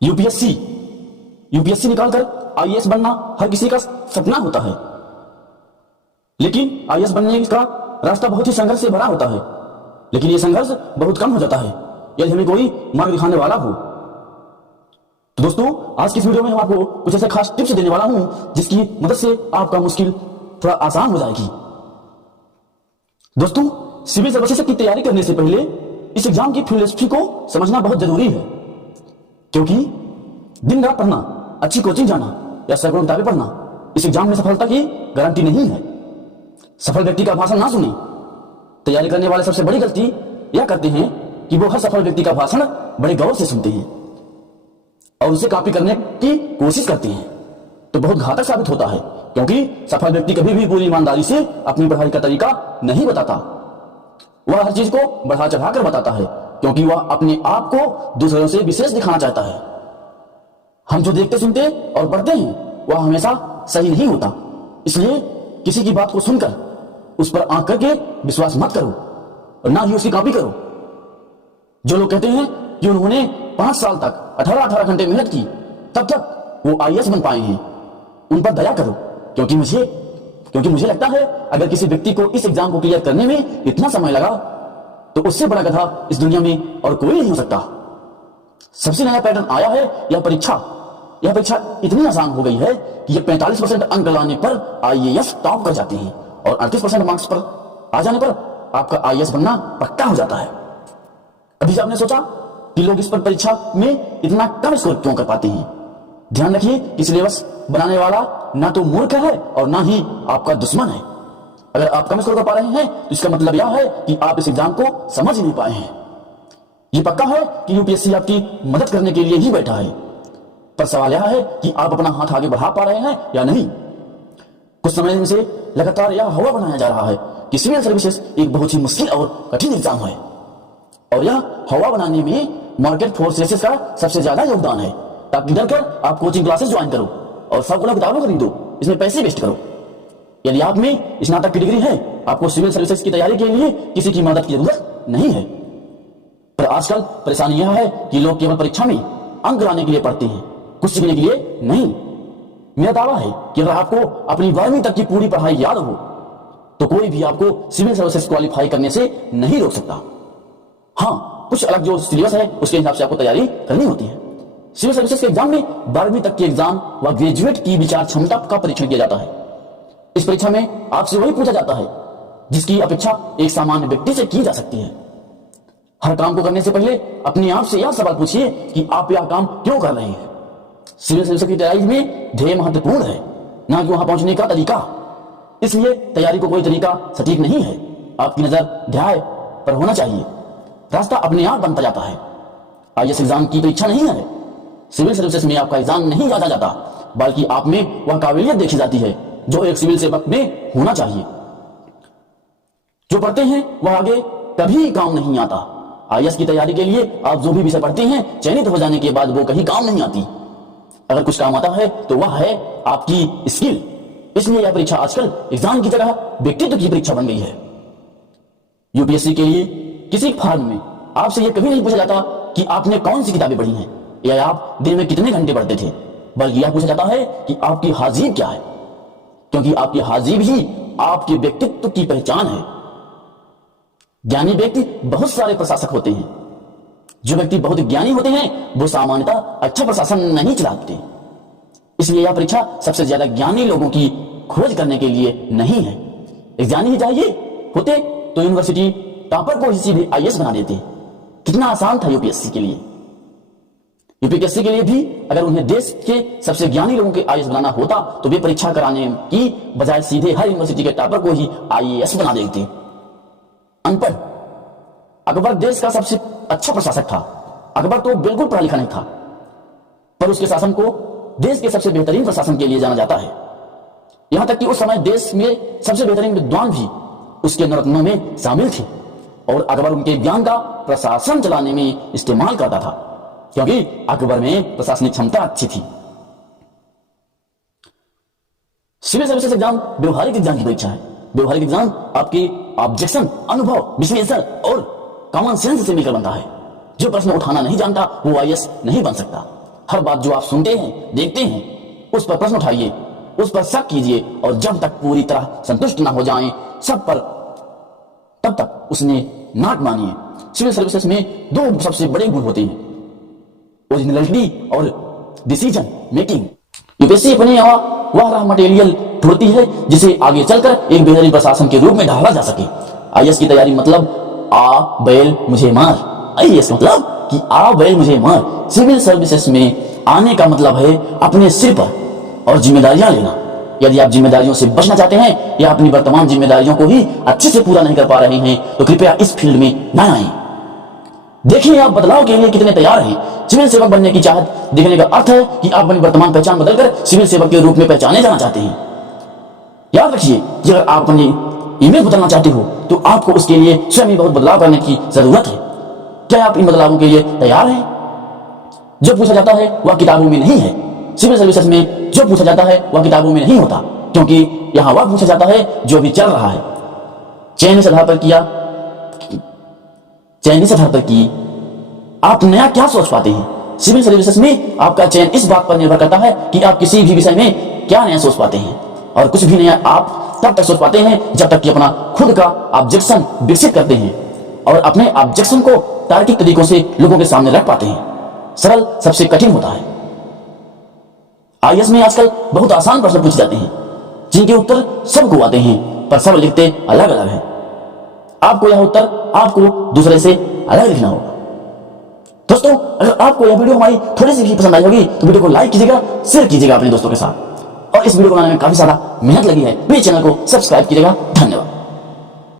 UPSC UPSC निकालकर IAS बनना हर किसी का सपना होता है, लेकिन आईएएस बनने का रास्ता बहुत ही संघर्ष से भरा होता है। लेकिन यह संघर्ष बहुत कम हो जाता है यदि हमें कोई मार्ग दिखाने वाला हो। तो दोस्तों, आज की इस वीडियो में हम आपको कुछ ऐसे खास टिप्स देने वाला हूं जिसकी मदद से आपका मुश्किल थोड़ा आसान हो जाएगी। दोस्तों, सिविल सर्विसेज की तैयारी करने से पहले इस एग्जाम की फिलोसफी को समझना बहुत जरूरी है, क्योंकि दिन रात पढ़ना, अच्छी कोचिंग जाना या सैकड़ों किताबें पढ़ना इस एग्जाम में सफलता की गारंटी नहीं है। सफल व्यक्ति का भाषण ना सुने। तैयारी करने वाले सबसे बड़ी गलती यह करते हैं कि वो हर सफल व्यक्ति का भाषण बड़े गौर से सुनते हैं और उसे कॉपी करने की कोशिश करते हैं, तो बहुत घातक साबित होता है, क्योंकि सफल व्यक्ति कभी भी पूरी ईमानदारी से अपनी पढ़ाई का तरीका नहीं बताता। वह हर चीज को बढ़ा चढ़ाकर बताता है, क्योंकि वह अपने आप को दूसरों से विशेष दिखाना चाहता है। हम जो देखते सुनते और पढ़ते हैं वह हमेशा सही नहीं होता, इसलिए किसी की बात को सुनकर उस पर आंख करके विश्वास मत करो और ना ही उसकी कॉपी करो। जो लोग कहते हैं कि उन्होंने 5 साल तक 18-18 घंटे मेहनत की तब तक वो आईएएस बन पाए हैं, उन पर दया करो, क्योंकि मुझे लगता है अगर किसी व्यक्ति को इस एग्जाम को क्लियर करने में इतना समय लगा तो उससे बड़ा गधा इस दुनिया में और कोई नहीं हो सकता। सबसे नया पैटर्न आया है। यह परीक्षा इतनी आसान हो गई है कि यह 45% अंक लाने पर आईएएस टॉप कर जाते हैं और 38% मार्क्स पर आ जाने पर आपका आईएएस बनना पक्का हो जाता है। अभी आपने सोचा कि लोग इस पर परीक्षा में इतना कम स्कोर क्यों कर पाते हैं? ध्यान रखिए कि सिलेबस बनाने वाला ना तो मूर्ख है और ना ही आपका दुश्मन है। अगर आप कम स्कोर कर पा रहे हैं तो इसका मतलब यह है कि आप इस एग्जाम को समझ ही नहीं पाए हैं। यह पक्का है कि यूपीएससी आपकी मदद करने के लिए ही बैठा है, पर सवाल यह है कि आप अपना हाथ आगे बढ़ा पा रहे हैं या नहीं। कुछ समय से लगातार यह हवा बनाया जा रहा है कि सिविल सर्विसेज एक बहुत ही मुश्किल और कठिन एग्जाम है, और यह हवा बनाने में मार्केट फोर्सेस का सबसे ज्यादा योगदान है, ताकि डर कर आप कोचिंग क्लासेस ज्वाइन करो और सैकड़ों किताबें खरीदो, इसमें पैसे वेस्ट करो। यदि आप में स्नातक की डिग्री है, आपको सिविल सर्विसेज की तैयारी के लिए किसी की मदद की जरूरत नहीं है। पर आजकल परेशानी यह है कि लोग केवल परीक्षा में अंक लाने के लिए पढ़ते हैं, कुछ सीखने के लिए नहीं। मेरा दावा है कि अगर आपको अपनी 12वीं तक की पूरी पढ़ाई याद हो तो कोई भी आपको सिविल सर्विसेज क्वालिफाई करने से नहीं रोक सकता। हाँ, कुछ अलग जो सिलेबस है उसके हिसाब से आपको तैयारी करनी होती है। सिविल सर्विसेज के एग्जाम में 12वीं तक के एग्जाम व ग्रेजुएट की विचार क्षमता का परीक्षण किया जाता है। इस परीक्षा में आपसे वही पूछा जाता है जिसकी अपेक्षा एक सामान्य व्यक्ति से की जा सकती है। हर काम को करने से पहले अपने आप से यह सवाल पूछिए कि आप यह काम क्यों कर रहे हैं। सिविल सर्विसेज की तैयारी में ध्येय महत्वपूर्ण है, ना कि वहां पहुंचने का तरीका। इसलिए तैयारी को कोई तरीका सटीक नहीं है, आपकी नजर ध्येय पर होना चाहिए। रास्ता अपने आप बनता जाता है। आईएएस एग्जाम की परीक्षा नहीं है। सिविल सर्विसेज में आपका एग्जाम नहीं जांचा जाता, बल्कि आप में वह काबिलियत देखी जाती है जो एक सिविल सेवक में होना चाहिए। जो पढ़ते हैं वह आगे कभी काम नहीं आता। आईएएस की तैयारी के लिए आप जो भी विषय पढ़ते हैं, चयनित हो जाने के बाद वो कहीं काम नहीं आती। अगर कुछ काम आता है तो वह है आपकी स्किल। इसलिए यह परीक्षा आजकल एग्जाम की जगह व्यक्तित्व की परीक्षा बन गई है। यूपीएससी के लिए किसी फॉर्म में आपसे यह कभी नहीं पूछा जाता कि आपने कौन सी किताबें पढ़ी हैं या आप दिन में कितने घंटे पढ़ते थे, बल्कि यह पूछा जाता है कि आपकी हाजिब क्या है, क्योंकि आपकी हाजिब ही आपके व्यक्तित्व की पहचान है। ज्ञानी व्यक्ति बहुत सारे प्रशासक होते हैं। जो व्यक्ति बहुत ज्ञानी होते हैं वो सामान्यतः अच्छा प्रशासन नहीं चलाते। इसलिए यह परीक्षा सबसे ज्यादा ज्ञानी लोगों की खोज करने के लिए नहीं है। एक ज्ञानी ही चाहिए होते तो यूनिवर्सिटी टॉपर को इसी भी आईएएस बना देते। कितना आसान था यूपीएससी के लिए। यूपीएससी के लिए भी अगर उन्हें देश के सबसे ज्ञानी लोगों के आईएएस बनाना होता तो वे परीक्षा कराने की बजाय सीधे हर यूनिवर्सिटी के टॉपर को ही आईएएस बना देते। अनपढ़ अकबर देश का सबसे अच्छा प्रशासक था। अकबर तो बिल्कुल पढ़ा लिखा नहीं था, पर उसके शासन को देश के सबसे बेहतरीन प्रशासन के लिए जाना जाता है। यहां तक कि उस समय देश में सबसे बेहतरीन विद्वान भी उसके नवरत्नों में शामिल थे, और अकबर उनके ज्ञान का प्रशासन चलाने में इस्तेमाल करता था, क्योंकि अकबर में प्रशासनिक क्षमता अच्छी थी। सिविल सर्विसेज एग्जाम व्यवहारिक एग्जाम की परीक्षा है। व्यवहारिक एग्जाम आपकी ऑब्जेक्शन, अनुभव, विश्लेषण और कॉमन सेंस से मिलकर बनता है। जो प्रश्न उठाना नहीं जानता वो आईएएस नहीं बन सकता। हर बात जो आप सुनते हैं, देखते हैं, उस पर प्रश्न उठाइए, उस पर शक कीजिए, और जब तक पूरी तरह संतुष्ट ना हो जाएं सब पर, तब तक उसने नाट मानिए। सिविल सर्विसेज में दो सबसे बड़े गुण होते हैं, ओरिजिनलिटी और डिसीजन मेकिंग। यूपीएससी अपने वह रहा मटेरियल ढूंढती है जिसे आगे चलकर एक बेहतरीन प्रशासन के रूप में ढाला जा सके। आईएएस की तैयारी मतलब आ बैल मुझे मार, आईएएस मतलब कि आ बैल मुझे मार। सिविल सर्विसेज में आने का मतलब है अपने सिर पर और जिम्मेदारियां लेना। यदि आप जिम्मेदारियों से बचना चाहते हैं या अपनी वर्तमान जिम्मेदारियों को ही अच्छे से पूरा नहीं कर पा रहे हैं तो कृपया इस फील्ड में न आएं। देखिए आप बदलाव के लिए कितने तैयार हैं। सिविल सेवक बनने की चाहत देखने का अर्थ है कि आप अपनी वर्तमान पहचान बदलकर सिविल सेवक के रूप में पहचाने जाना चाहते हैं। याद रखिए कि अगर आप अपनी इमेज बदलना चाहते हो तो आपको उसके लिए स्वयं ही बहुत बदलाव करने की जरूरत है। क्या आप इन बदलावों के लिए तैयार हैं? जो पूछा जाता है वह किताबों में नहीं है। सिविल सर्विसेज में जो पूछा जाता है वह किताबों में नहीं होता, क्योंकि यहां वह पूछा जाता है जो अभी चल रहा है। चयन इस आधार पर की आप नया क्या सोच पाते हैं। सिविल सर्विसेज में आपका चयन इस बात पर निर्भर करता है कि आप किसी भी विषय में क्या नया सोच पाते हैं, और कुछ भी नया आप तब तक सोच पाते हैं जब तक कि अपना खुद का ऑब्जेक्शन विकसित करते हैं और अपने ऑब्जेक्शन को तार्किक तरीकों से लोगों के सामने रख पाते हैं। सरल सबसे कठिन होता है। आईएएस में आजकल बहुत आसान प्रश्न पूछे जाते हैं जिनके उत्तर सबको आते हैं, पर सब लिखते अलग अलग हैं। आपको यह उत्तर आपको दूसरे से अलग लिखना होगा। दोस्तों, अगर आपको यह वीडियो हमारी थोड़ी सी भी पसंद आई होगी तो वीडियो को लाइक कीजिएगा, शेयर कीजिएगा अपने दोस्तों के साथ, और इस वीडियो को बनाने में काफी सारा मेहनत लगी है, प्लीज चैनल को सब्सक्राइब कीजिएगा। धन्यवाद।